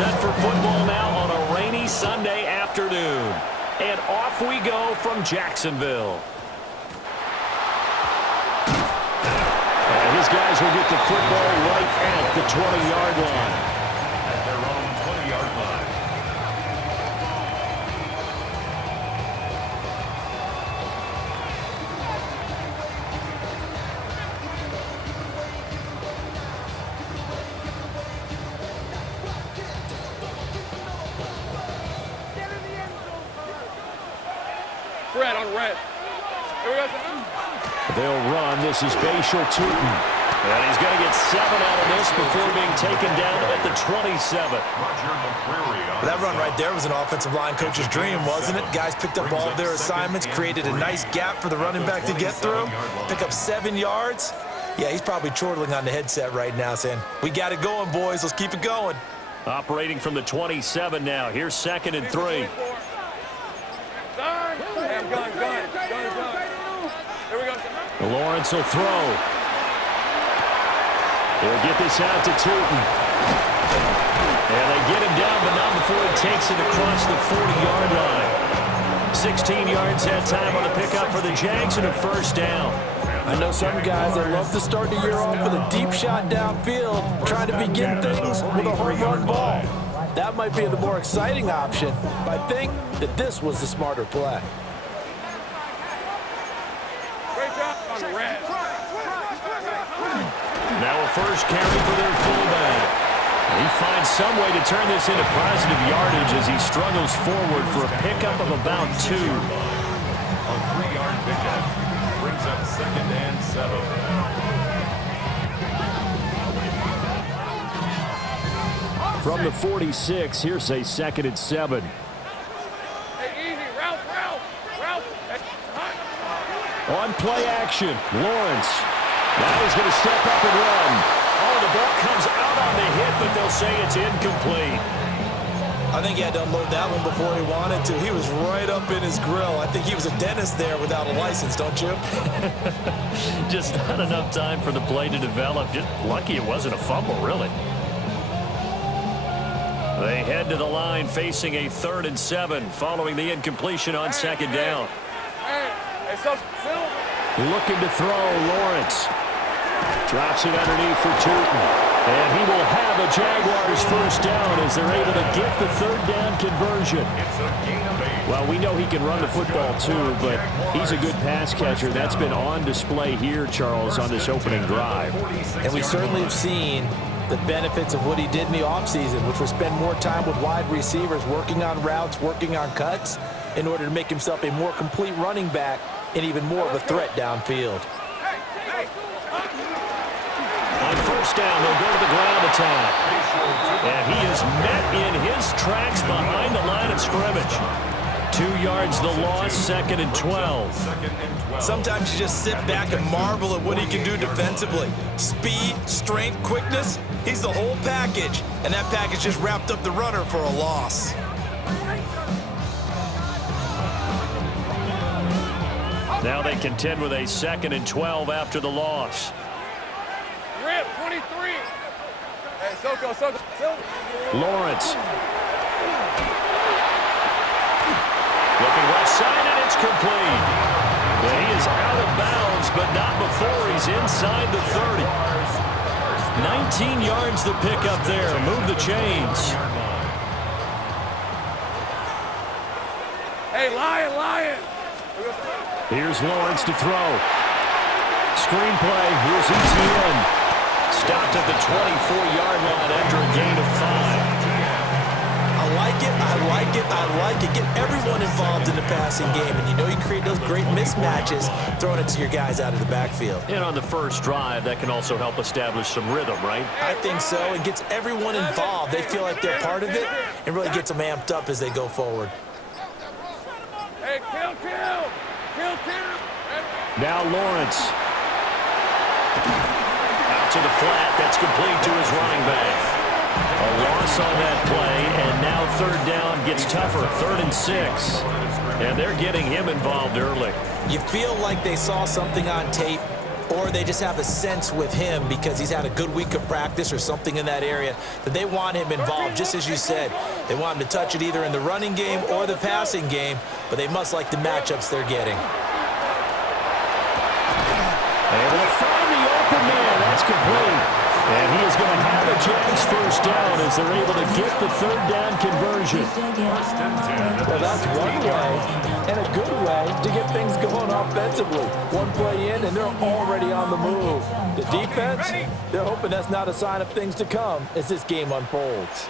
set for football now on a rainy Sunday afternoon. And off we go from Jacksonville. And his guys will get the football right at the 20-yard line. At their own 20-yard line. Red on red. Here we go. They'll run. This is Bashal Tootin. And he's going to get 7 out of this before being taken down at the 27. That run right there was an offensive line coach's dream, wasn't it? Guys picked up all of their assignments, created a nice gap for the running back to get through, pick up 7 yards. Yeah, he's probably chortling on the headset right now saying, we got it going, boys. Let's keep it going. Operating from the 27 now. Here's 2nd and 3. Lawrence will throw. They'll get this out to Tootin. And they get him down, but not before he takes it across the 40-yard line. 16 yards that time on the pickup for the Jags and a first down. I know some guys that love to start the year off with a deep shot downfield, trying to begin things with a home run ball. That might be the more exciting option, but I think that this was the smarter play. Now a first carry for their fullback. He finds some way to turn this into positive yardage as he struggles forward for a pickup of about 2. A 3-yard pickup brings up 2nd and 7. From the 46, here's a 2nd and 7. Hey, easy. Ralph. On play action, Lawrence. Now he's going to step up and run. Oh, the ball comes out on the hit, but they'll say it's incomplete. I think he had to unload that one before he wanted to. He was right up in his grill. I think he was a dentist there without a license, don't you? Just not enough time for the play to develop. Just lucky it wasn't a fumble, really. They head to the line facing a 3rd and 7 following the incompletion on 2nd down. Looking to throw, Lawrence. Drops it underneath for Tootin. And he will have a Jaguars first down as they're able to get the 3rd down conversion. Well, we know he can run the football too, but he's a good pass catcher. That's been on display here, Charles, on this opening drive. And we certainly have seen the benefits of what he did in the offseason, which was spend more time with wide receivers, working on routes, working on cuts, in order to make himself a more complete running back and even more of a threat downfield. On first down, they'll go to the ground attack. And he is met in his tracks behind the line of scrimmage. 2 yards the loss, 2nd and 12. Sometimes you just sit back and marvel at what he can do defensively. Speed, strength, quickness, he's the whole package. And that package just wrapped up the runner for a loss. Now they contend with a 2nd and 12 after the loss. Rip, 23. Hey, Soko. Lawrence. Looking left side, and it's complete. And he is out of bounds, but not before he's inside the 30. 19 yards the pickup there. Move the chains. Hey, Lion. Here's Lawrence to throw. Screenplay. Here's ETN. Stopped at the 24-yard line after a gain of 5. I like it. Get everyone involved in the passing game. And you know you create those great mismatches throwing it to your guys out of the backfield. And on the first drive, that can also help establish some rhythm, right? I think so. It gets everyone involved. They feel like they're part of it and really gets them amped up as they go forward. Hey, kill. Now Lawrence. Out to the flat. That's complete to his running back. A loss on that play, and now 3rd down gets tougher. 3rd and 6. And they're getting him involved early. You feel like they saw something on tape, or or they just have a sense with him because he's had a good week of practice or something in that area that they want him involved. Just as you said, they want him to touch it either in the running game or the passing game, but they must like the matchups they're getting. Able to find the open man. That's complete. And he is going to have a Jags first down as they're able to get the third down conversion. Well, that's one way and a good way to get things going offensively. One play in, and they're already on the move. The defense, they're hoping that's not a sign of things to come as this game unfolds.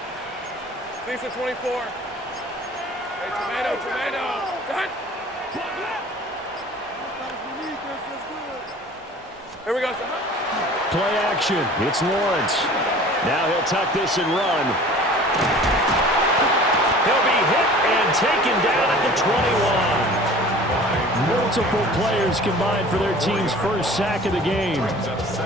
Decent 24. Hey, tomato. Done. Here we go. Play action. It's Lawrence. Now he'll tuck this and run. He'll be hit and taken down at the 21. Multiple players combined for their team's first sack of the game.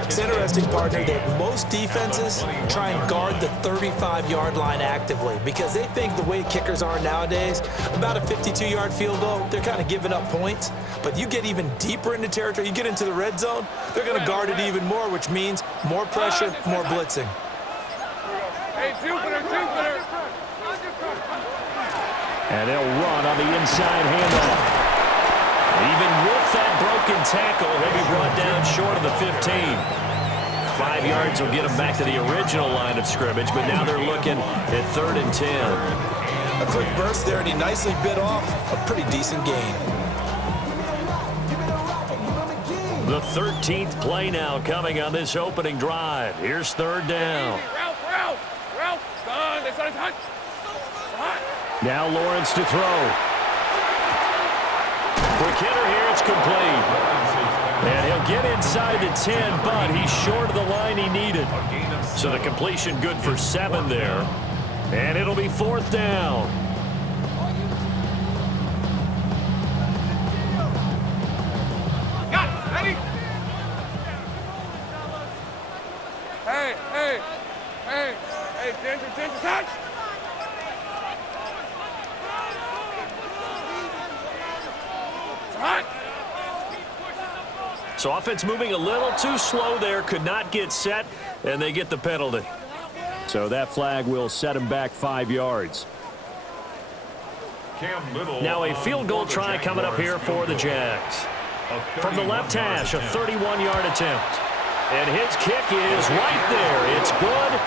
It's interesting, partner, that most defenses try and guard the 35-yard line actively because they think the way kickers are nowadays, about a 52-yard field goal, they're kind of giving up points. But you get even deeper into territory, you get into the red zone, they're going to guard it even more, which means more pressure, more blitzing. Hey, Jupiter. And they'll run on the inside handoff. Even with that broken tackle, he'll be brought down short of the 15. 5 yards will get him back to the original line of scrimmage, but now they're looking at 3rd and 10. A quick burst there, and he nicely bit off a pretty decent gain. The 13th play now coming on this opening drive. Here's 3rd down. Ralph. Done. They started touch. Now Lawrence to throw. Quick hitter here, it's complete. And he'll get inside the 10, but he's short of the line he needed. So the completion good for 7 there. And it'll be 4th down. Got it. Ready? Hey, Ginger, touch! So offense moving a little too slow there, could not get set, and they get the penalty. So that flag will set him back 5 yards. Now a field goal try coming up here for the Jags. From the left hash, a 31-yard attempt. And his kick is right there. It's good.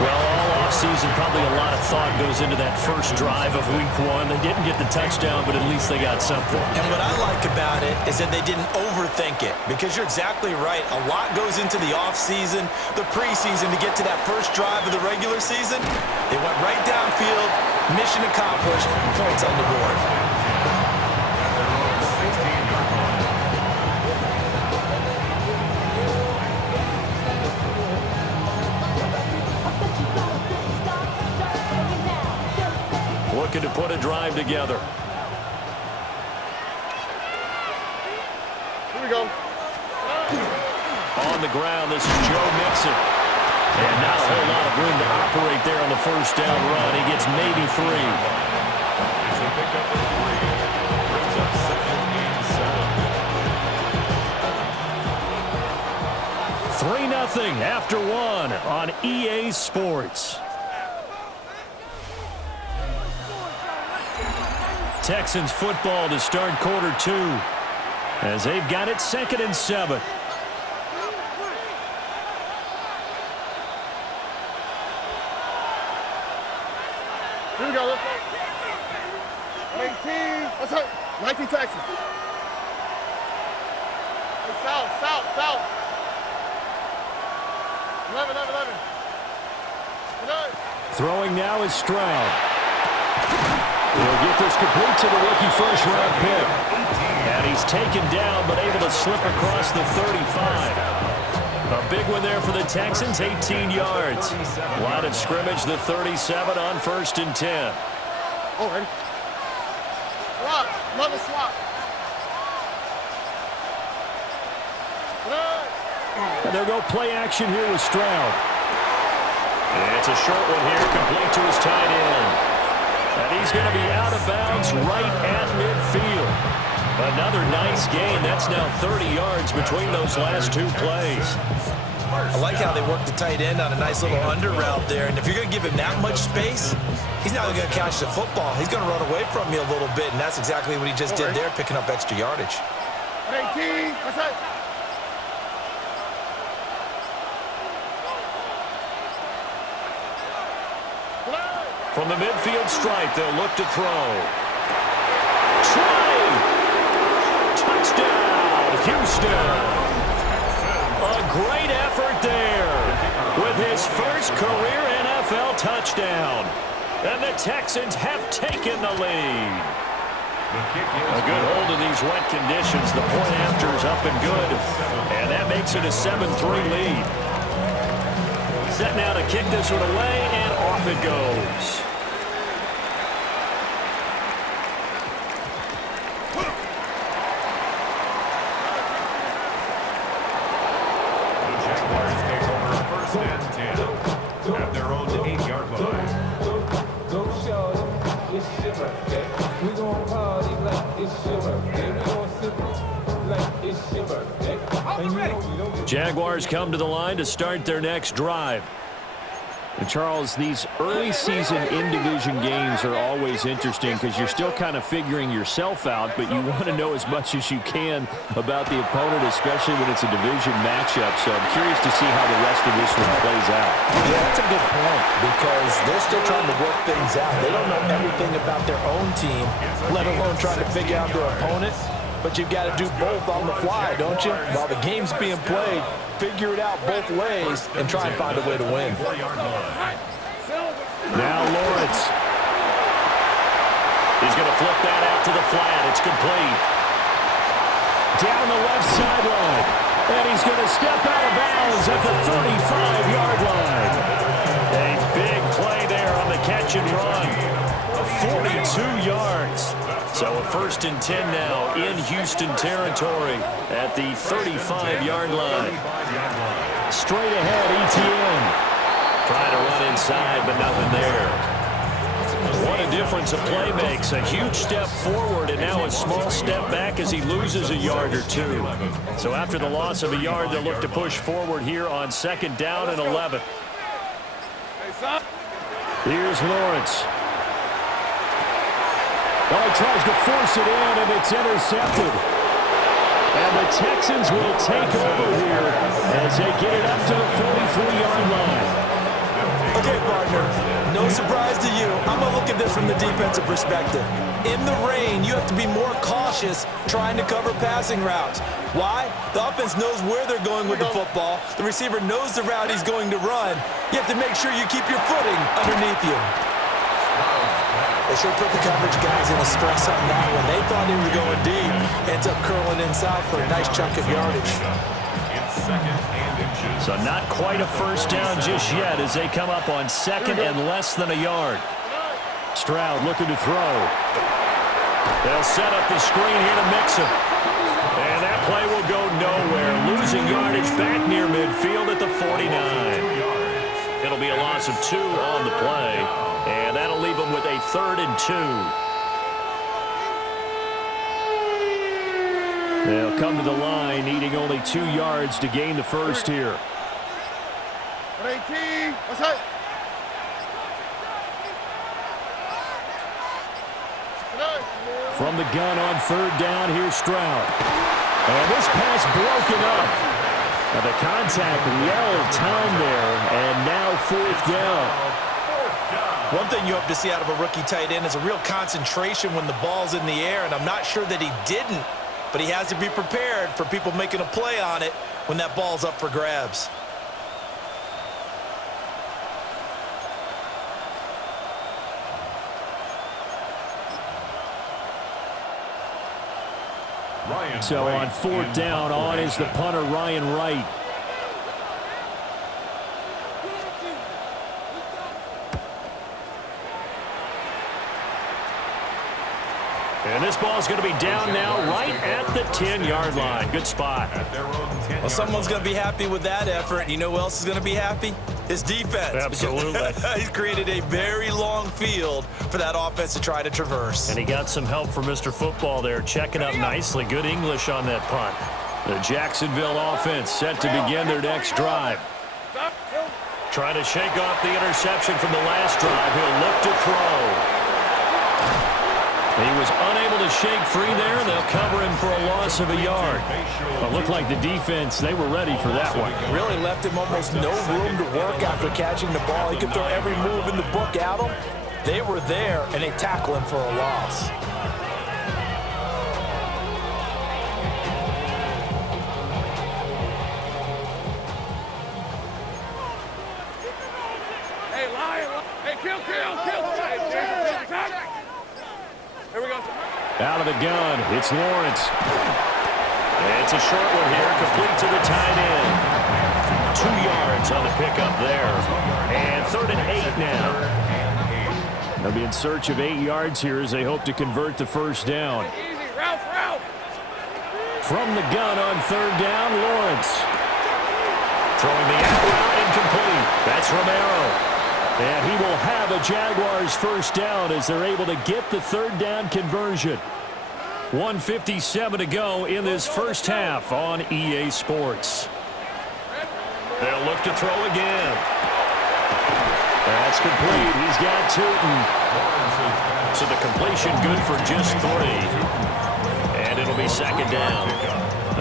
Well, all offseason, probably a lot of thought goes into that first drive of week 1. They didn't get the touchdown, but at least they got something. And what I like about it is that they didn't overthink it, because you're exactly right. A lot goes into the offseason, the preseason to get to that first drive of the regular season. They went right downfield, mission accomplished, points on the board. Looking to put a drive together. Here we go. On the ground, this is Joe Mixon. And not a whole lot of room to operate there on the first down run. He gets maybe 3. It's a pickup of 3. Brings up 2nd and 7. 3-0 after 1 on EA Sports. Texans football to start quarter 2 as they've got it 2nd and 7. Here we go. Let's go. 19. Let's go. 19 Texans. Hey, south. 11. Throwing now is Stroud. He'll get this complete to the rookie first-round pick. And he's taken down, but able to slip across the 35. A big one there for the Texans, 18 yards. Line of scrimmage, the 37 on 1st and 10. Oh, ready? Swap. Another swap. And they'll go play action here with Stroud. And it's a short one here, complete to his tight end. And he's going to be out of bounds right at midfield. Another nice gain. That's now 30 yards between those last two plays. I like how they work the tight end on a nice little under route there. And if you're going to give him that much space, he's not going to catch the football. He's going to run away from you a little bit, and that's exactly what he just did there, picking up extra yardage. 18, what's that? From the midfield stripe, they'll look to throw. Try! Touchdown, Houston! A great effort there with his first career NFL touchdown. And the Texans have taken the lead. A good hold of these wet conditions. The point after is up and good. And that makes it a 7-3 lead. Set now to kick this one away, and off it goes. At their own 8-yard line. Go show it's your birthday. We gon' party like it's your birthday. We gon' sip like it's your birthday. And you know, Jaguars come to the line to start their next drive. And Charles, these early season in-division games are always interesting because you're still kind of figuring yourself out, but you want to know as much as you can about the opponent, especially when it's a division matchup. So I'm curious to see how the rest of this one plays out. Yeah, that's a good point because they're still trying to work things out. They don't know everything about their own team, let alone trying to figure out their opponent. But you've got to do both on the fly, don't you? While the game's being played, figure it out both ways and try and find a way to win. Now Lawrence. He's going to flip that out to the flat. It's complete. Down the left sideline. And he's going to step out of bounds at the 35-yard line. A big play there on the catch and run. 42 yards. So a 1st and 10 now in Houston territory at the 35-yard line. Straight ahead, ETN. Trying to run inside, but nothing there. What a difference a play makes. A huge step forward and now a small step back as he loses a yard or two. So after the loss of a yard, they'll look to push forward here on 2nd down and 11. Here's Lawrence. Oh, he tries to force it in, and it's intercepted. And the Texans will take over here as they get it up to the 43-yard line. Okay, partner, no surprise to you. I'm going to look at this from the defensive perspective. In the rain, you have to be more cautious trying to cover passing routes. Why? The offense knows where they're going with the football. The receiver knows the route he's going to run. You have to make sure you keep your footing underneath you. They sure put the coverage guys in a stress on that one. They thought he was going deep. Ends up curling inside for a nice chunk of yardage. So not quite a 1st down just yet as they come up on 2nd and less than a yard. Stroud looking to throw. They'll set up the screen here to mix him. And that play will go nowhere. Losing yardage back near midfield at the 49. It'll be a loss of 2 on the play. And that'll leave them with a 3rd and 2. They'll come to the line needing only 2 yards to gain the first here. 18, what's that? From the gun on 3rd down, here's Stroud. And this pass broken up. And the contact well-timed there, and now 4th down. One thing you hope to see out of a rookie tight end is a real concentration when the ball's in the air, and I'm not sure that he didn't, but he has to be prepared for people making a play on it when that ball's up for grabs. So on 4th down, on is the punter, Ryan Wright. And this ball is going to be down now right at the 10-yard line. Good spot. Well, someone's going to be happy with that effort. You know who else is going to be happy? His defense. Absolutely. He's created a very long field for that offense to try to traverse. And he got some help from Mr. Football there, checking up nicely. Good English on that punt. The Jacksonville offense set to begin their next drive. Trying to shake off the interception from the last drive. He'll look to throw. He was unable to shake free there, and they'll cover him for a loss of a yard. Well, it looked like the defense, they were ready for that one. Really left him almost no room to work after catching the ball. He could throw every move in the book at him. They were there, and they tackle him for a loss. Hey, Lion. Hey, kill. Here we go. Out of the gun, it's Lawrence. It's a short one here, complete to the tight end. 2 yards on the pickup there. And 3rd and 8 now. They'll be in search of 8 yards here as they hope to convert the first down. Easy, route. From the gun on 3rd down, Lawrence. Throwing the out route incomplete. That's Romero. And he will have a Jaguars first down as they're able to get the 3rd down conversion. 1:57 to go in this first half on EA Sports. They'll look to throw again. That's complete. He's got Tootin. So the completion good for just 3. And it'll be 2nd down.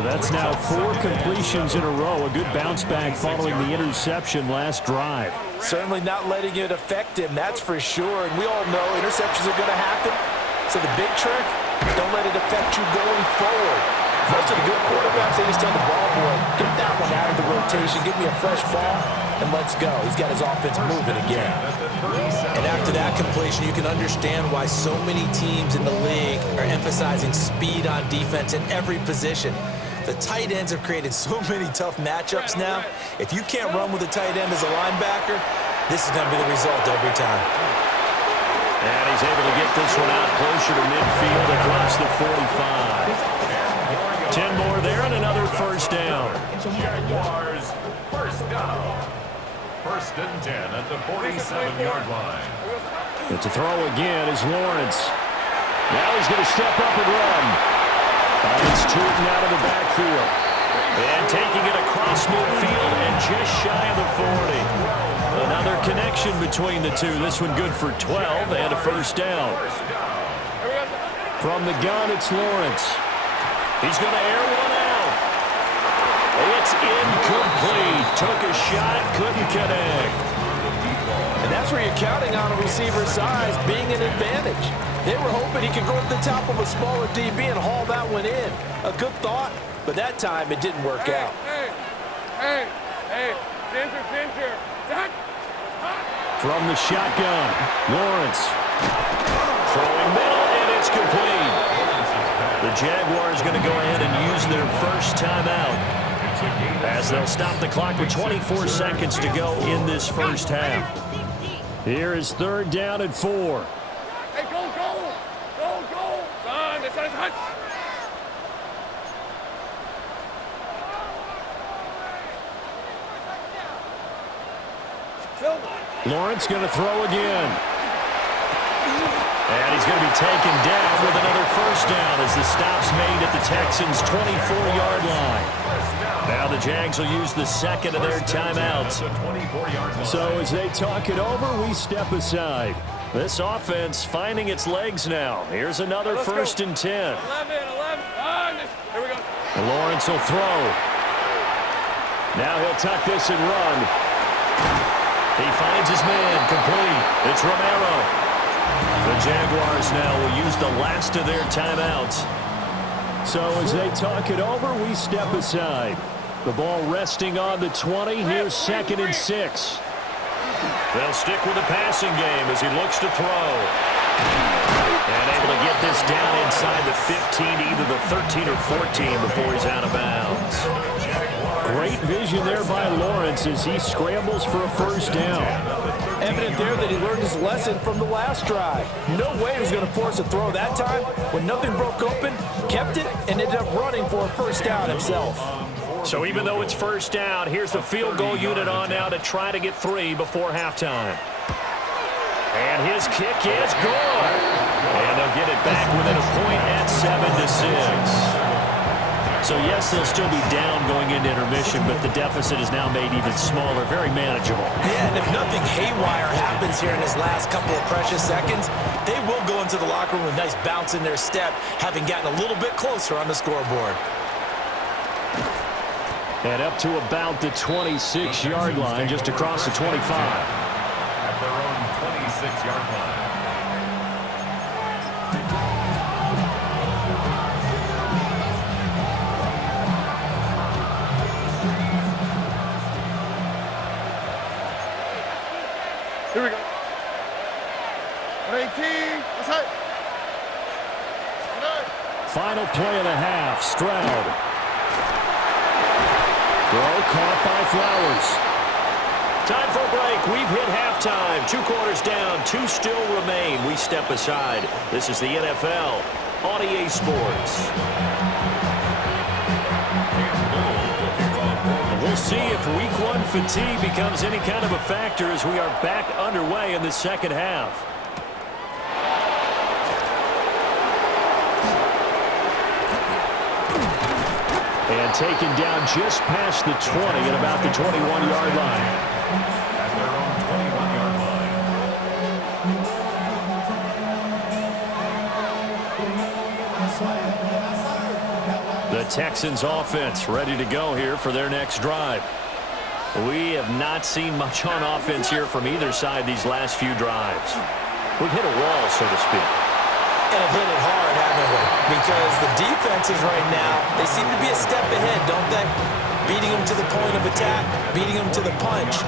That's now 4 completions in a row. A good bounce back following the interception last drive. Certainly not letting it affect him, that's for sure. And we all know interceptions are going to happen. So the big trick, don't let it affect you going forward. Most of the good quarterbacks, they just tell the ball boy, get that one out of the rotation, give me a fresh ball, and let's go. He's got his offense moving again. And after that completion, you can understand why so many teams in the league are emphasizing speed on defense in every position. The tight ends have created so many tough matchups now. If you can't run with a tight end as a linebacker, this is going to be the result every time. And he's able to get this one out closer to midfield across the 45. 10 more there and another first down. Jaguars first down. 1st and 10 at the 47-yard line. But to throw again is Lawrence. Now he's going to step up and run. Finds Tootin out of the backfield. And taking it across midfield and just shy of the 40. Another connection between the two. This one good for 12 and a first down. From the gun, it's Lawrence. He's going to air one out. It's incomplete. Took a shot, couldn't connect. And that's where you're counting on a receiver's size being an advantage. They were hoping he could go up the top of a smaller DB and haul that one in. A good thought, but that time it didn't work out. Hey, Ginger. From the shotgun, Lawrence. Throwing middle, and it's complete. The Jaguars going to go ahead and use their first timeout as they'll stop the clock with 24 seconds to go in this first half. Here is 3rd down and 4. Hey, go. Son, it's hot. Lawrence going to throw again. And he's going to be taken down with another first down as the stop's made at the Texans' 24-yard line. Now the Jags will use the 2nd of their timeouts. So as they talk it over, we step aside. This offense finding its legs now. Here's another 1st and 10. 11. Here we go. And Lawrence will throw. Now he'll tuck this and run. He finds his man, complete. It's Romero. The Jaguars now will use the last of their timeouts. So as they talk it over, we step aside. The ball resting on the 20. Here's 2nd and 6. They'll stick with the passing game as he looks to throw. And able to get this down inside the 15, either the 13 or 14 before he's out of bounds. Great vision there by Lawrence as he scrambles for a first down. Evident there that he learned his lesson from the last drive. No way he was going to force a throw that time. When nothing broke open, kept it, and ended up running for a first down himself. So even though it's first down, here's the field goal unit on now to try to get 3 before halftime. And his kick is good. And they'll get it back within a point at 7-6. So, yes, they'll still be down going into intermission, but the deficit is now made even smaller, very manageable. Yeah, and if nothing haywire happens here in his last couple of precious seconds, they will go into the locker room with a nice bounce in their step, having gotten a little bit closer on the scoreboard. And up to about the 26-yard line, just across the 25. At their own 26-yard line. Here we go. 118. Let's hit. Final play of the half. Stroud. Throw caught by Flowers. Time for a break. We've hit halftime. 2 quarters down. 2 still remain. We step aside. This is the NFL on EA Sports. We'll see if week 1 fatigue becomes any kind of a factor as we are back underway in the second half. And taken down just past the 20 at about the 21-yard line. At their own 21-yard line. The Texans offense ready to go here for their next drive. We have not seen much on offense here from either side these last few drives. We've hit a wall, so to speak. And have hit it hard, haven't we? Because the defenses right now, they seem to be a step ahead, don't they? Beating them to the point of attack, beating them to the punch.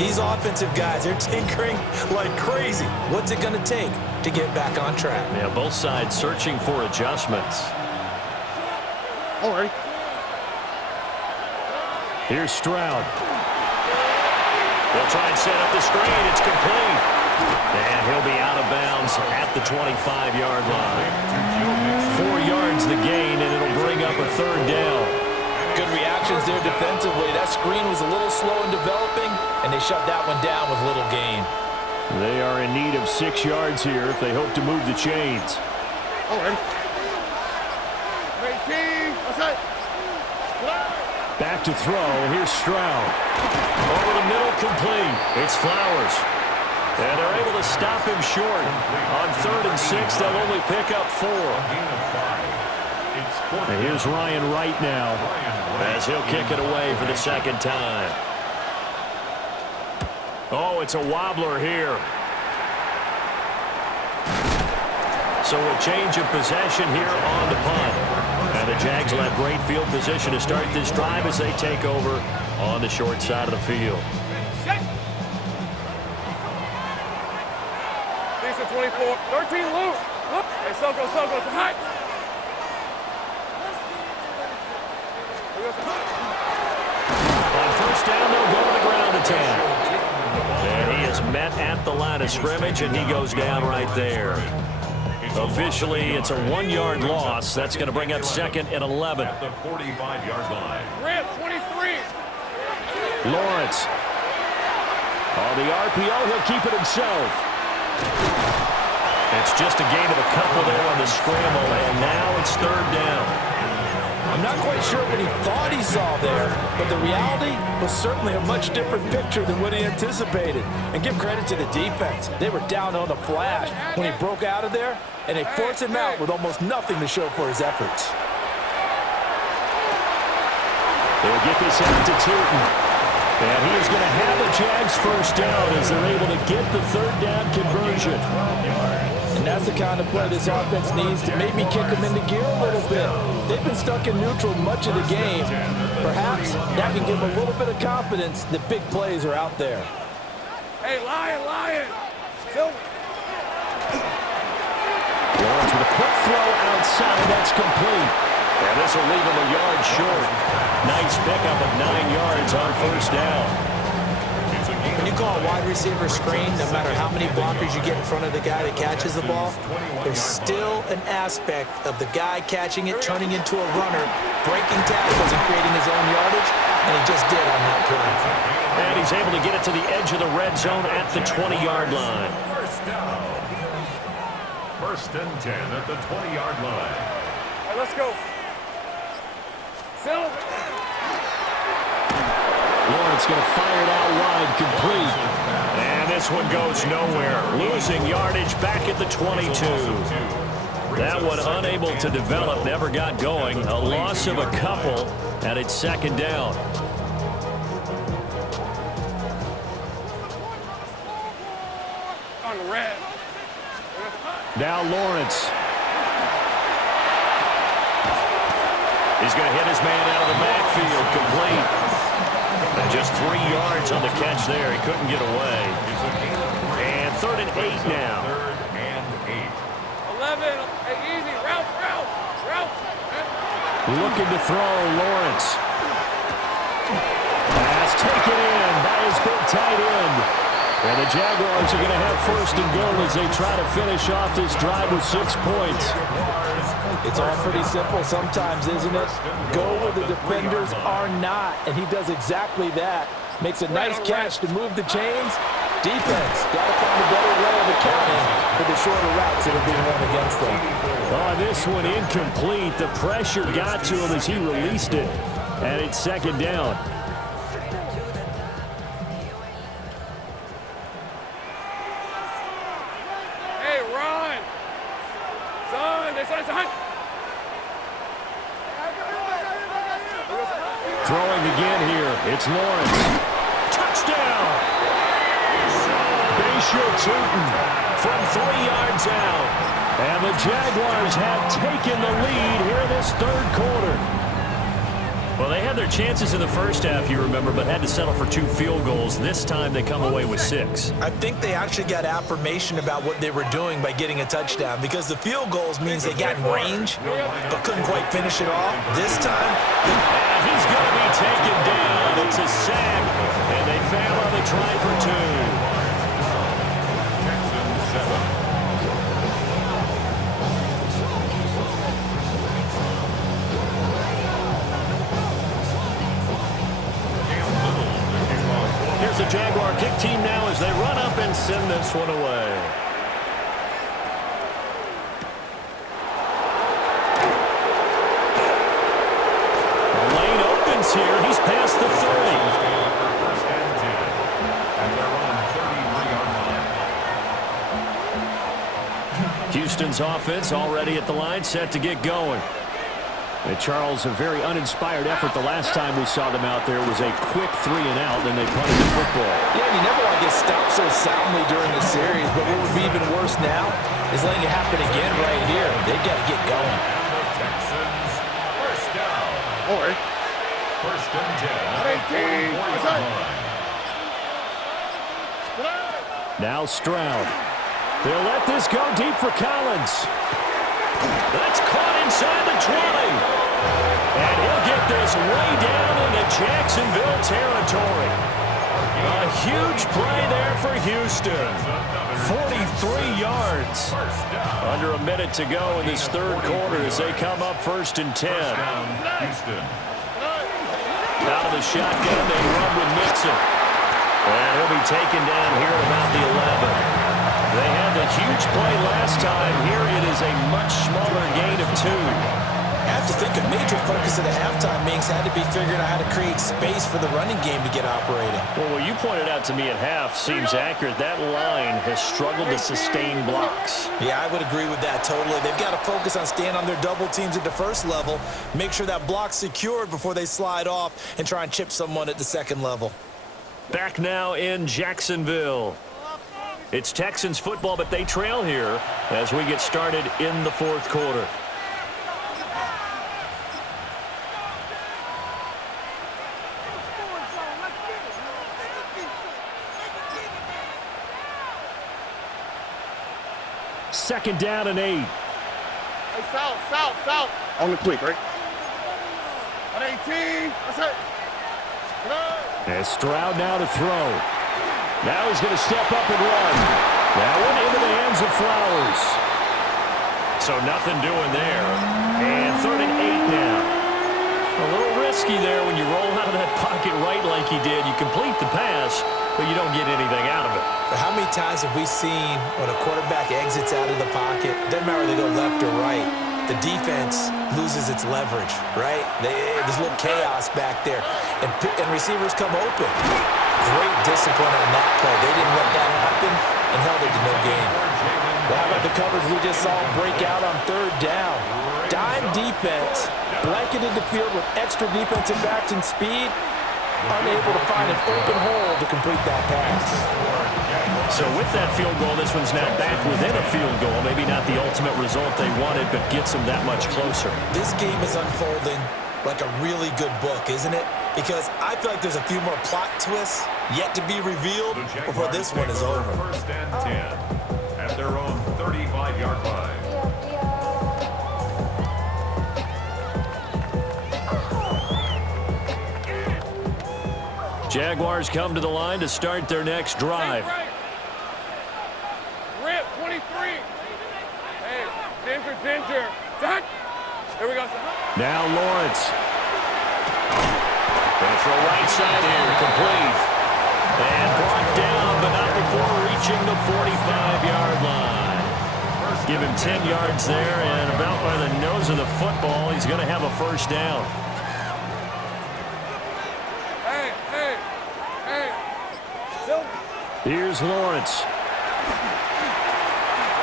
These offensive guys, they're tinkering like crazy. What's it going to take to get back on track? Yeah, both sides searching for adjustments. All right. Here's Stroud. They'll try and set up the screen. It's complete. And he'll be out of bounds at the 25-yard line. 4 yards the gain, and it'll bring up a third down. Good reactions there defensively. That screen was a little slow in developing, and they shut that one down with little gain. They are in need of 6 yards here if they hope to move the chains. All right. 18. Let's hit. Back to throw. Here's Stroud. Over the middle, complete. It's Flowers. And they're able to stop him short. On 3rd and 6, they'll only pick up 4. And here's Ryan Wright now as he'll kick it away for the second time. Oh, it's a wobbler here. So a change of possession here on the punt. And the Jags will have great field position to start this drive as they take over on the short side of the field. Decent 24. 13 loose. Hey, Soko, high. On first down, they'll go to the ground attack. And he is met at the line of scrimmage, and he goes down right there. Officially, it's a 1-yard loss. That's going to bring up 2nd and 11. At the 45-yard line. Grant, 23. Lawrence. On the RPO, he'll keep it himself. It's just a gain of a couple there on the scramble, and now it's 3rd down. I'm not quite sure what he thought he saw there, but the reality was certainly a much different picture than what he anticipated. And give credit to the defense. They were down on the flash when he broke out of there, and they forced him out with almost nothing to show for his efforts. They'll get this out to Tootin. And he is going to have the Jags first down as they're able to get the 3rd down conversion. And that's the kind of play this offense needs to maybe kick them into gear a little bit. They've been stuck in neutral much of the game. Perhaps that can give them a little bit of confidence that big plays are out there. Hey, Lion. Silver. Lawrence with a quick throw outside. That's complete. And this will leave him a yard short. Nice pickup of 9 yards on first down. It's a When you call a wide receiver screen, no matter how many blockers you get in front of the guy that catches the ball, there's still an aspect of the guy catching it, turning into a runner, breaking tackles and creating his own yardage, and he just did on that play. And he's able to get it to the edge of the red zone at the 20-yard line. First down. First and 10 at the 20-yard line. All right, let's go. Settle. Lawrence going to fire it out wide, complete. And this one goes nowhere. Losing yardage back at the 22. That one unable to develop, never got going. A loss of a couple, and it's second down. On the red. Now Lawrence. He's going to hit his man out of the backfield, complete. And just 3 yards on the catch there. He couldn't get away. And 3rd and 8 now. 3rd and 8. 11. Hey, easy. Route. Looking to throw, Lawrence. Pass taken in by his big tight end. And the Jaguars are going to have 1st and goal as they try to finish off this drive with 6 points. It's all pretty simple sometimes, isn't it? Go where the defenders are not, and he does exactly that. Makes a nice catch to move the chains. Defense, got to find a better way of accounting for the shorter routes that are being run against them. Oh, this one incomplete. The pressure got to him as he released it, and it's 2nd down. Hey, run. Son, it's on. Throwing again here. It's Lawrence. Touchdown! Bayshore Tootin from 3 yards out. And the Jaguars have taken the lead here in this 3rd quarter. Well, they had their chances in the first half, you remember, but had to settle for 2 field goals. This time they come away with 6. I think they actually got affirmation about what they were doing by getting a touchdown, because the field goals means they got in range but couldn't quite finish it off. This time, and he's going to be taken down. It's a sack, and they fail on the try for 2. Here's the Jaguar kick team now as they run up and send this one away. The lane opens here. He's past the 30. First and 10. And they're on 33-yard line. Houston's offense already at the line, set to get going. And Charles, a very uninspired effort the last time we saw them out there was a quick 3 and out, and they punted the football. yeah, you never want to get stopped so soundly during the series, but what would be even worse now is letting it happen again right here. They've got to get going. Texans, first down. All right. First and 10. 44-yard line. Now Stroud. They'll let this go deep for Collins. That's caught inside the 20. And he'll get this way down into Jacksonville territory. A huge play there for Houston. 43 yards. Under a minute to go in this 3rd quarter as they come up 1st and 10. Houston. Out of the shotgun, they run with Mixon. And he'll be taken down here at about the 11. They had the huge play last time. Here it is a much smaller gain of 2. I have to think a major focus of the halftime meetings had to be figuring out how to create space for the running game to get operating. Well, what you pointed out to me at half seems accurate. That line has struggled to sustain blocks. Yeah, I would agree with that totally. They've got to focus on staying on their double teams at the 1st level, make sure that block's secured before they slide off and try and chip someone at the 2nd level. Back now in Jacksonville. It's Texans football, but they trail here as we get started in the 4th quarter. Second down and 8. Hey, south. On the quick, right? On 18. That's it. And Stroud now to throw. Now he's going to step up and run. That one into the hands of Flowers. So nothing doing there. And 3rd and 8 now. A little risky there when you roll out of that pocket right like he did. You complete the pass, but you don't get anything out of it. But how many times have we seen when a quarterback exits out of the pocket, doesn't matter whether they go left or right, the defense loses its leverage, right? There's a little chaos back there, and receivers come open. Great discipline on that play. They didn't let that happen and held it to no gain. Well, how about the coverage we just saw break out on 3rd down? Dime defense, blanketed the field with extra defensive backs and speed, unable to find an open hole to complete that pass. So with that field goal, this one's now back within a field goal. Maybe not the ultimate result they wanted, but gets them that much closer. This game is unfolding like a really good book, isn't it? Because I feel like there's a few more plot twists yet to be revealed before this one is over. 1st and 10 at their own 35-yard line. Jaguars come to the line to start their next drive. Rip, 23. Hey, Ginger. Done. Here we go. Now Lawrence. Going to throw right side here, complete. And brought down, but not before reaching the 45-yard line. Give him 10 yards there, and about by the nose of the football, he's going to have a 1st down. Here's Lawrence.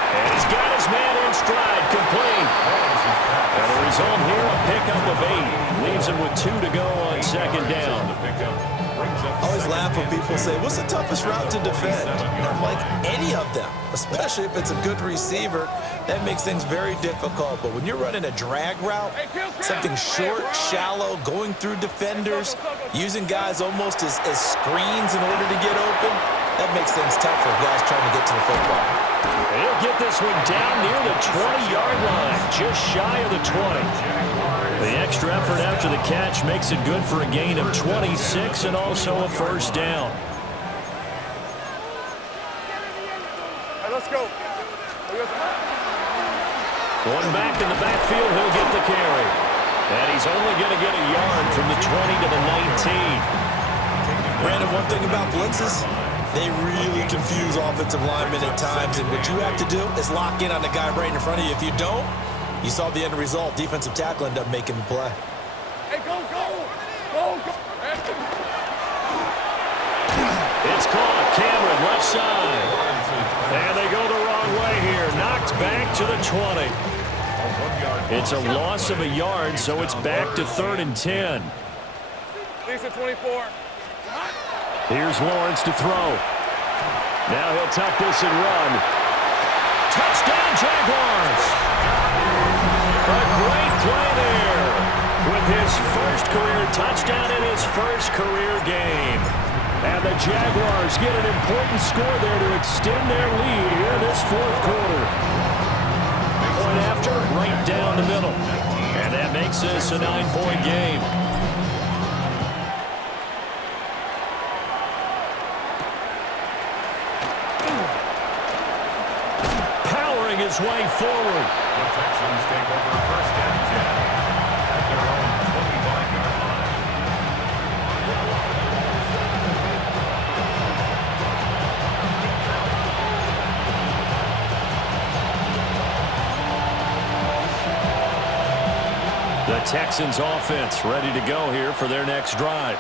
And he's got his man in stride, complete. And the result here, a pickup of 8. Leaves him with 2 to go on 2nd down. I always laugh when people say, what's the toughest route to defend? And I'm like, any of them, especially if it's a good receiver. That makes things very difficult. But when you're running a drag route, something short, shallow, going through defenders, using guys almost as screens in order to get open, that makes things tough for guys trying to get to the football. He'll get this one down near the 20-yard line, just shy of the 20. The extra effort after the catch makes it good for a gain of 26 and also a 1st down. All right, let's go. One back in the backfield, he'll get the carry. And he's only going to get a yard from the 20 to the 19. Brandon, one thing about blitzes, they really confuse offensive linemen at times, and what you have to do is lock in on the guy right in front of you. If you don't, you saw the end result. Defensive tackle ended up making the play. Hey, go. It's caught. Cameron, left side. And they go the wrong way here. Knocked back to the 20. It's a loss of a yard, so it's back to 3rd and 10. Lisa, 24. Here's Lawrence to throw. Now he'll tuck this and run. Touchdown, Jaguars! A great play there with his first career touchdown in his first career game. And the Jaguars get an important score there to extend their lead here in this 4th quarter. Point after, right down the middle. And that makes this a 9-point game. His way forward. The Texans take over 1st and 10 at their own 25-yard line. The Texans offense ready to go here for their next drive.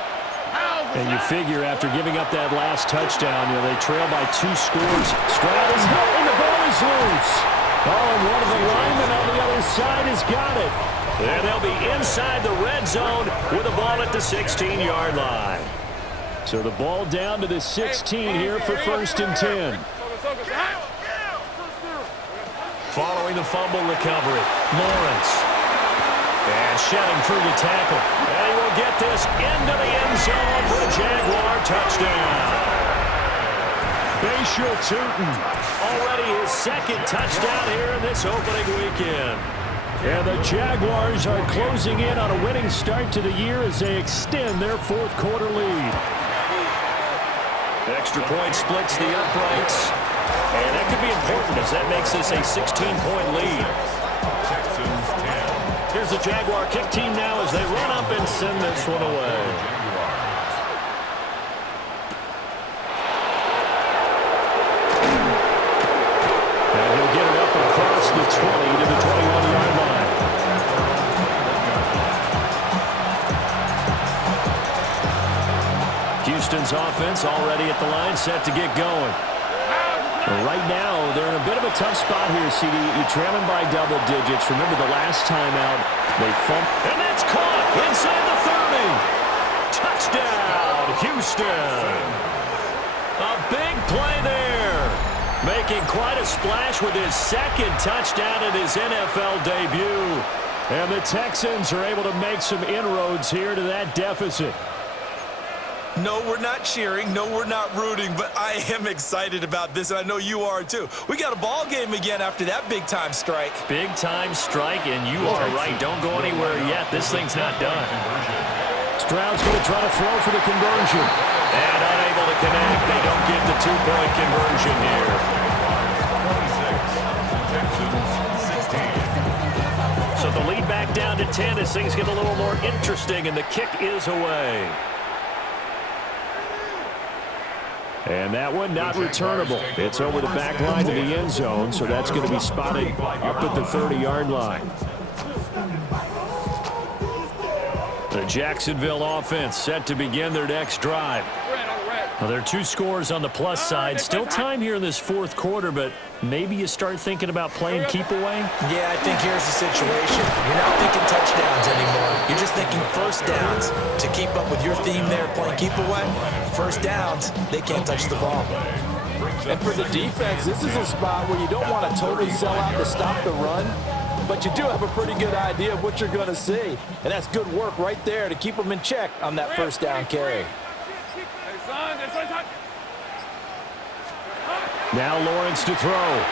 And you figure after giving up that last touchdown, they trail by 2 scores. Stroud is hit and the ball is loose. Oh, and one of the linemen on the other side has got it. And they'll be inside the red zone with the ball at the 16-yard line. So the ball down to the 16 here for 1st and 10. Following the fumble recovery, Lawrence. And shedding through the tackle. And he will get this into the end zone for a Jaguar touchdown. Bayshore Tootin, already his 2nd touchdown here in this opening weekend. And the Jaguars are closing in on a winning start to the year as they extend their 4th quarter lead. extra point splits the uprights. And that could be important as that makes this a 16-point lead. Texans 10. Here's the Jaguar kick team now as they run up and send this one away. And he'll get it up across the 20 to the 21-yard line. Houston's offense already at the line, set to get going. Right now, they're in a bit of a tough spot here, CD. You trail them by double digits. Remember the last time out, they fumbled. And that's caught inside the 30. Touchdown, Houston. A big play there. Making quite a splash with his second touchdown in his NFL debut. And the Texans are able to make some inroads here to that deficit. No, we're not cheering. No, we're not rooting, but I am excited about this, and I know you are too. We got a ball game again after that big-time strike. Big-time strike, and you are right. Don't go anywhere yet. This thing's not done. Stroud's going to try to throw for the conversion. And unable to connect. They don't get the two-point conversion here. 26, Texans 16. So the lead back down to 10 as things get a little more interesting, and the kick is away. And that one not returnable. It's over the back line to the end zone, so that's going to be spotted up at the 30-yard line. The Jacksonville offense set to begin their next drive. Well, there are two scores on the plus side. Still time here in this fourth quarter, but maybe you start thinking about playing keep away? Yeah, I think here's the situation. You're not thinking touchdowns anymore. You're just thinking first downs. To keep up with your theme there, playing keep away, first downs, they can't touch the ball. And for the defense, this is a spot where you don't want to totally sell out to stop the run, but you do have a pretty good idea of what you're going to see. And that's good work right there to keep them in check on that first down carry. Now Lawrence to throw.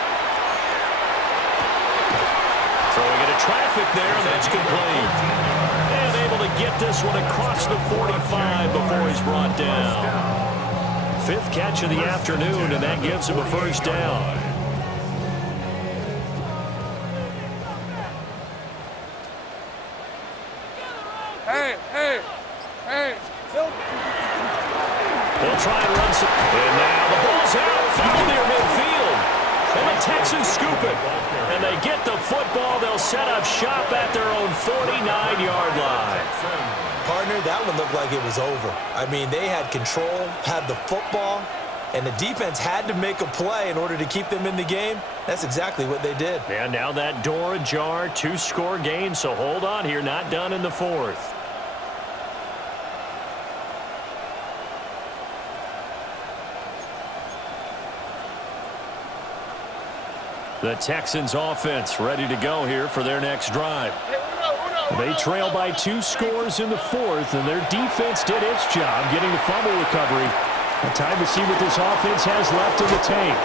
Throwing into traffic there, and that's complete. And able to get this one across the 45 before he's brought down. Fifth catch of the afternoon, and that gives him a first down. Hey. They'll try and run some. And now the ball's out. Foul near midfield. And the Texans scoop it. And they get the football. They'll set up shop at their own 49-yard line. Partner, that one looked like it was over. I mean, they had control, had the football, and the defense had to make a play in order to keep them in the game. That's exactly what they did. And now that door ajar, two-score game, so hold on here. Not done in the fourth. The Texans offense ready to go here for their next drive. They trail by 2 scores in the fourth, and their defense did its job getting the fumble recovery. Time to see what this offense has left in the tank.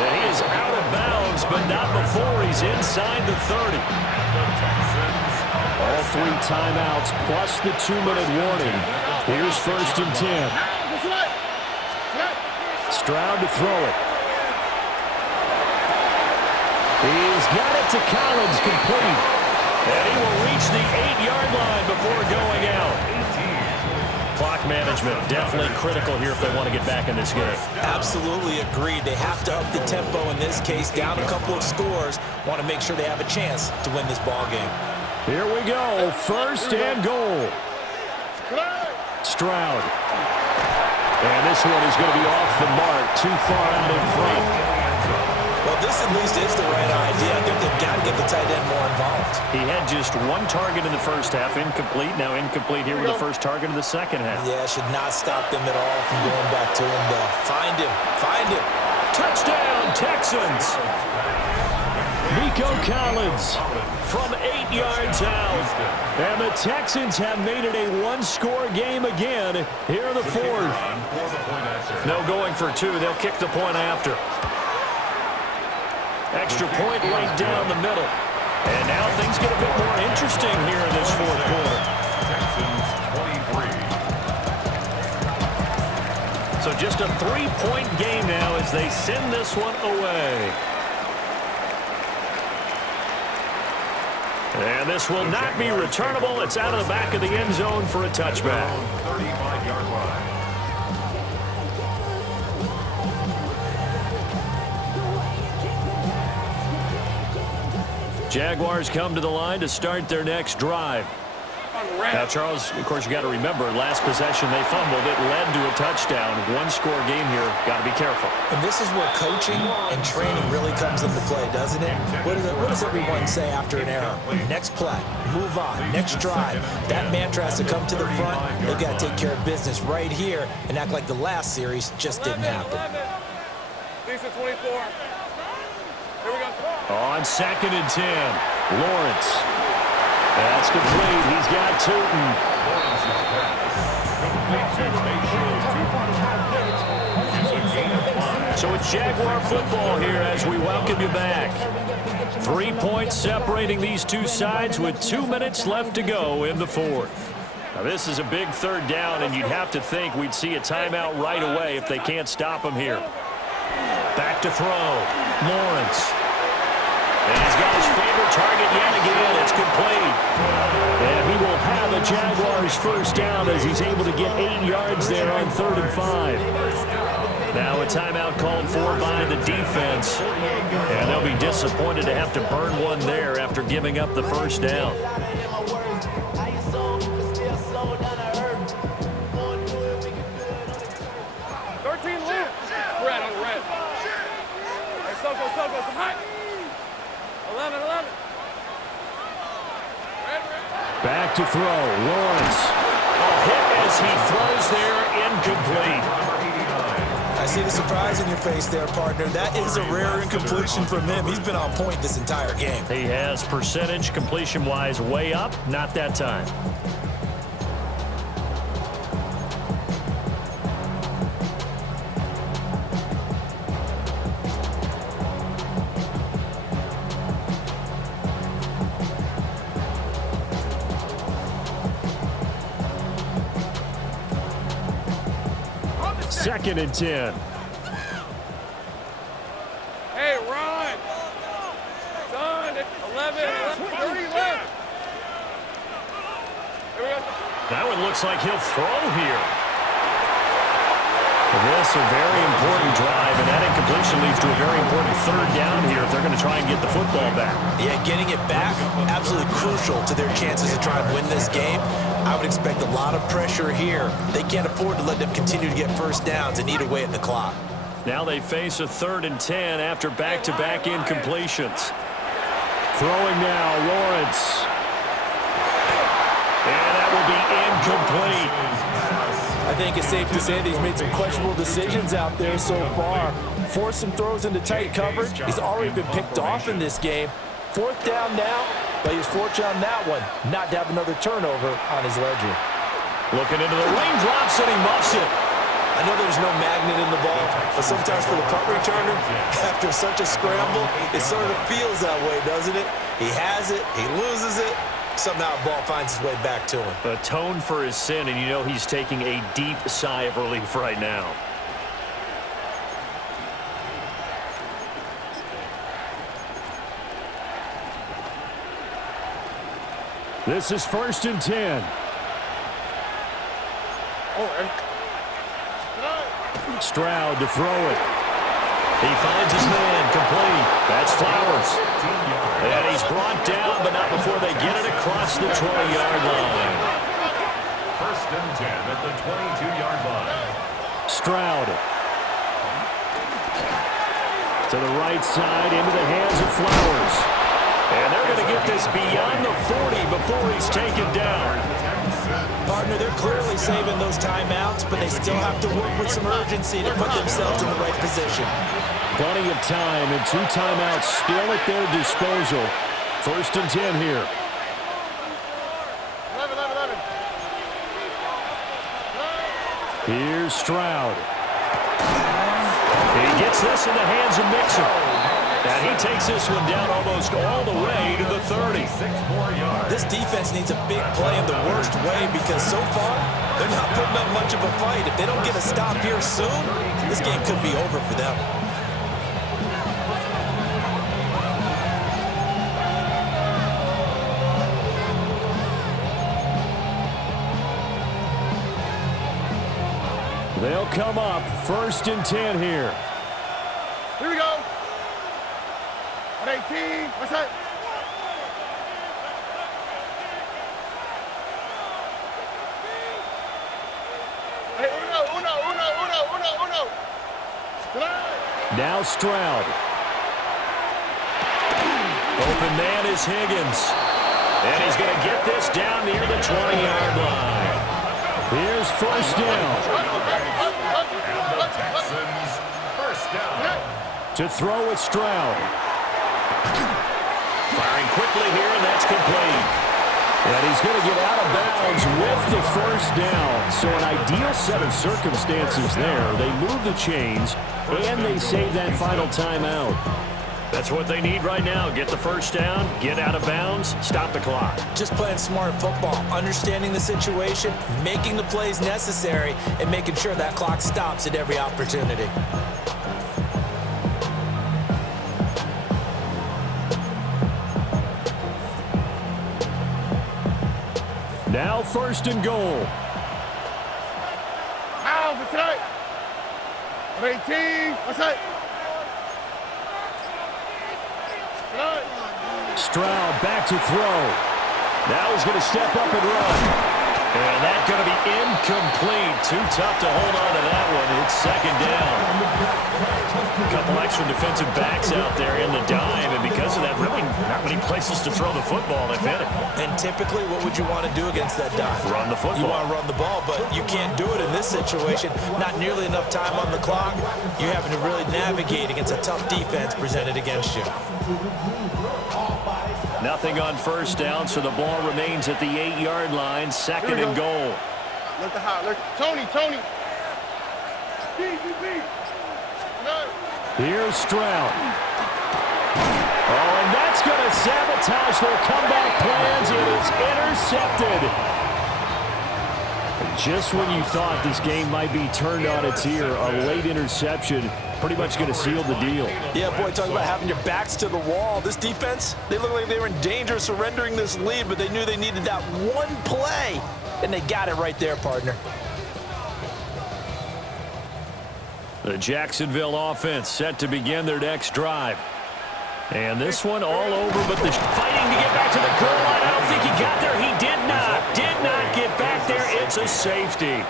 And he is out of bounds, but not before he's inside the 30. All 3 timeouts plus the 2-minute warning. Here's 1st and 10. Stroud to throw it. He's got it to Collins, complete. And he will reach the 8-yard line before going out. Clock management definitely critical here if they want to get back in this game. Absolutely agreed. They have to up the tempo in this case, down a couple of scores. Want to make sure they have a chance to win this ball game. Here we go, 1st and goal. Stroud. And this one is going to be off the mark, too far out in front. Well, this at least is the right idea. I think they've got to get the tight end more involved. He had just 1 target in the first half, incomplete. Now incomplete here with the first target of the second half. Yeah, should not stop them at all from going back to him, though. Find him. Touchdown, Texans. Nico Collins from 8 yards out. And the Texans have made it a 1-score game again here in the fourth. No going for 2. They'll kick the point after. Extra point right down the middle. And now things get a bit more interesting here in this fourth quarter. Texans 23. So just a 3-point game now as they send this one away. And this will not be returnable. It's out of the back of the end zone for a touchback. 35-yard line. Jaguars come to the line to start their next drive. Now, Charles, of course, you got to remember, last possession they fumbled. It led to a touchdown. One-score game here. Got to be careful. And this is where coaching and training really comes into play, doesn't it? What does everyone say after an error? Next play, move on, next drive. That mantra has to come to the front. They've got to take care of business right here and act like the last series just didn't happen. Lisa 24. Here we go. On 2nd and 10, Lawrence. That's complete. He's got Tootin. So it's Jaguar football here as we welcome you back. 3 points separating these two sides with 2 minutes left to go in the fourth. Now this is a big 3rd down, and you'd have to think we'd see a timeout right away if they can't stop him here. Back to throw. Lawrence. And he's got his favorite target yet again. It's complete. And he will have a Jaguars first down as he's able to get 8 yards there on 3rd and 5. Now a timeout called for by the defense. And they'll be disappointed to have to burn one there after giving up the first down. 13 loop. Red on red. Hey, Soko, come back. 11. Back to throw. Lawrence. A hit as he throws there, incomplete. I see the surprise in your face there, partner. That is a rare incompletion from him. He's been on point this entire game. He has percentage completion-wise way up. Not that time. Second and 10. Hey, run. Done. 11, 30 left. Here we go. That one looks like he'll throw here. This a very important drive, and that incompletion leads to a very important 3rd down here if they're going to try and get the football back. Yeah, getting it back, absolutely crucial to their chances to try and win this game. I would expect a lot of pressure here. They can't afford to let them continue to get first downs and eat away at the clock. Now they face a 3rd and 10 after back-to-back incompletions. Throwing now, Lawrence. And that will be incomplete. I think it's safe to say that he's made some questionable decisions out there so far. Forced some throws into tight coverage. He's already been picked off in this game. 4th down now, but he's fortunate on that one not to have another turnover on his ledger. Looking into the raindrops, and he muffs it. I know there's no magnet in the ball, but sometimes for the punt returner, after such a scramble, it sort of feels that way, doesn't it? He has it, he loses it, somehow the ball finds its way back to him. Atone for his sin, and you know he's taking a deep sigh of relief right now. This is 1st and 10. Stroud to throw it. He finds his man, complete. That's Flowers. And he's brought down, but not before they get it across the 20-yard line. 1st and 10 at the 22-yard line. Stroud. To the right side, into the hands of Flowers. And they're going to get this beyond the 40 before he's taken down. Partner, they're clearly saving those timeouts, but they still have to work with some urgency to put themselves in the right position. Plenty of time and 2 timeouts still at their disposal. 1st and 10 here. 11. Here's Stroud. He gets this in the hands of Mixon. And he takes this one down almost all the way to the 30. 6 more yards. This defense needs a big play in the worst way because so far, they're not putting up much of a fight. If they don't get a stop here soon, this game could be over for them. They'll come up 1st and 10 here. Here we go. At 18. What's that? Hey, uno. Now Stroud. Open man is Higgins. And he's going to get this down near the 20-yard line. Here's 1st down. And the Texans, 1st down. To throw with Stroud. Firing quickly here, and that's complete. And he's going to get out of bounds with the 1st down. So an ideal set of circumstances there. They move the chains, and they save that final timeout. That's what they need right now. Get the 1st down, get out of bounds, stop the clock. Just playing smart football, understanding the situation, making the plays necessary, and making sure that clock stops at every opportunity. Now 1st and goal. Now, what's that? At 18. What's that? Stroud back to throw. Now he's going to step up and run. And that's going to be incomplete. Too tough to hold on to that one. It's 2nd down. A couple extra defensive backs out there in the dime, and because of that, really not many places to throw the football. They've hit it. And typically, what would you want to do against that dime? Run the football. You want to run the ball, but you can't do it in this situation. Not nearly enough time on the clock. You're having to really navigate against a tough defense presented against you. Nothing on 1st down, so the ball remains at the 8-yard line. 2nd and goal. Look the high. Look. Tony. Here's Stroud. Oh, and that's going to sabotage their comeback plans. It is intercepted. Just when you thought this game might be turned on its ear, a late interception pretty much going to seal the deal. Yeah, boy, talk about having your backs to the wall. This defense, they look like they were in danger of surrendering this lead, but they knew they needed that one play, and they got it right there, partner. The Jacksonville offense set to begin their next drive. And this one all over, but the fighting to get back to the goal line. I don't think he got there. He did not get back there. It's a safety.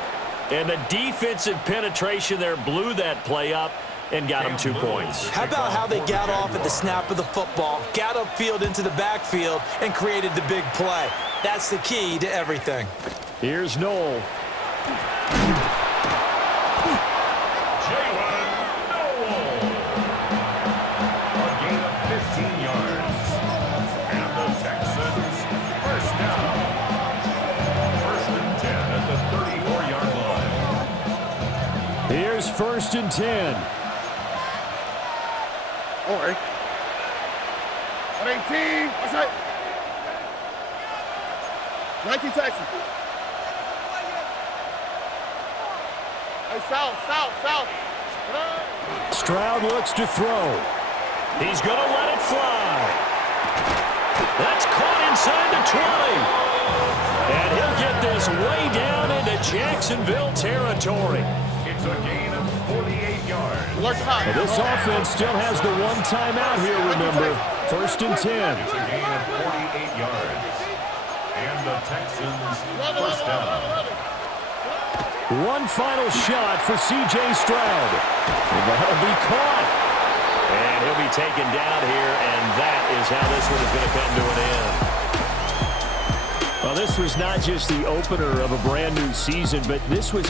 And the defensive penetration there blew that play up and got him 2 points. How about how they got off at the snap of the football, got upfield into the backfield, and created the big play? That's the key to everything. Here's Noel. Here's 1st and 10. All right. At 18. What's that? 19 Texans. Hey, south. Stroud looks to throw. He's going to let it fly. That's caught inside the 20. And he'll get this way down into Jacksonville territory. It's a gain of 48 yards. Well, this offense still has the one timeout here, remember. 1st and 10. It's a gain of 48 yards. And the Texans, 1st down. One final shot for C.J. Stroud. And that'll be caught. And he'll be taken down here, and that is how this one is going to come to an end. Well, this was not just the opener of a brand new season, but this was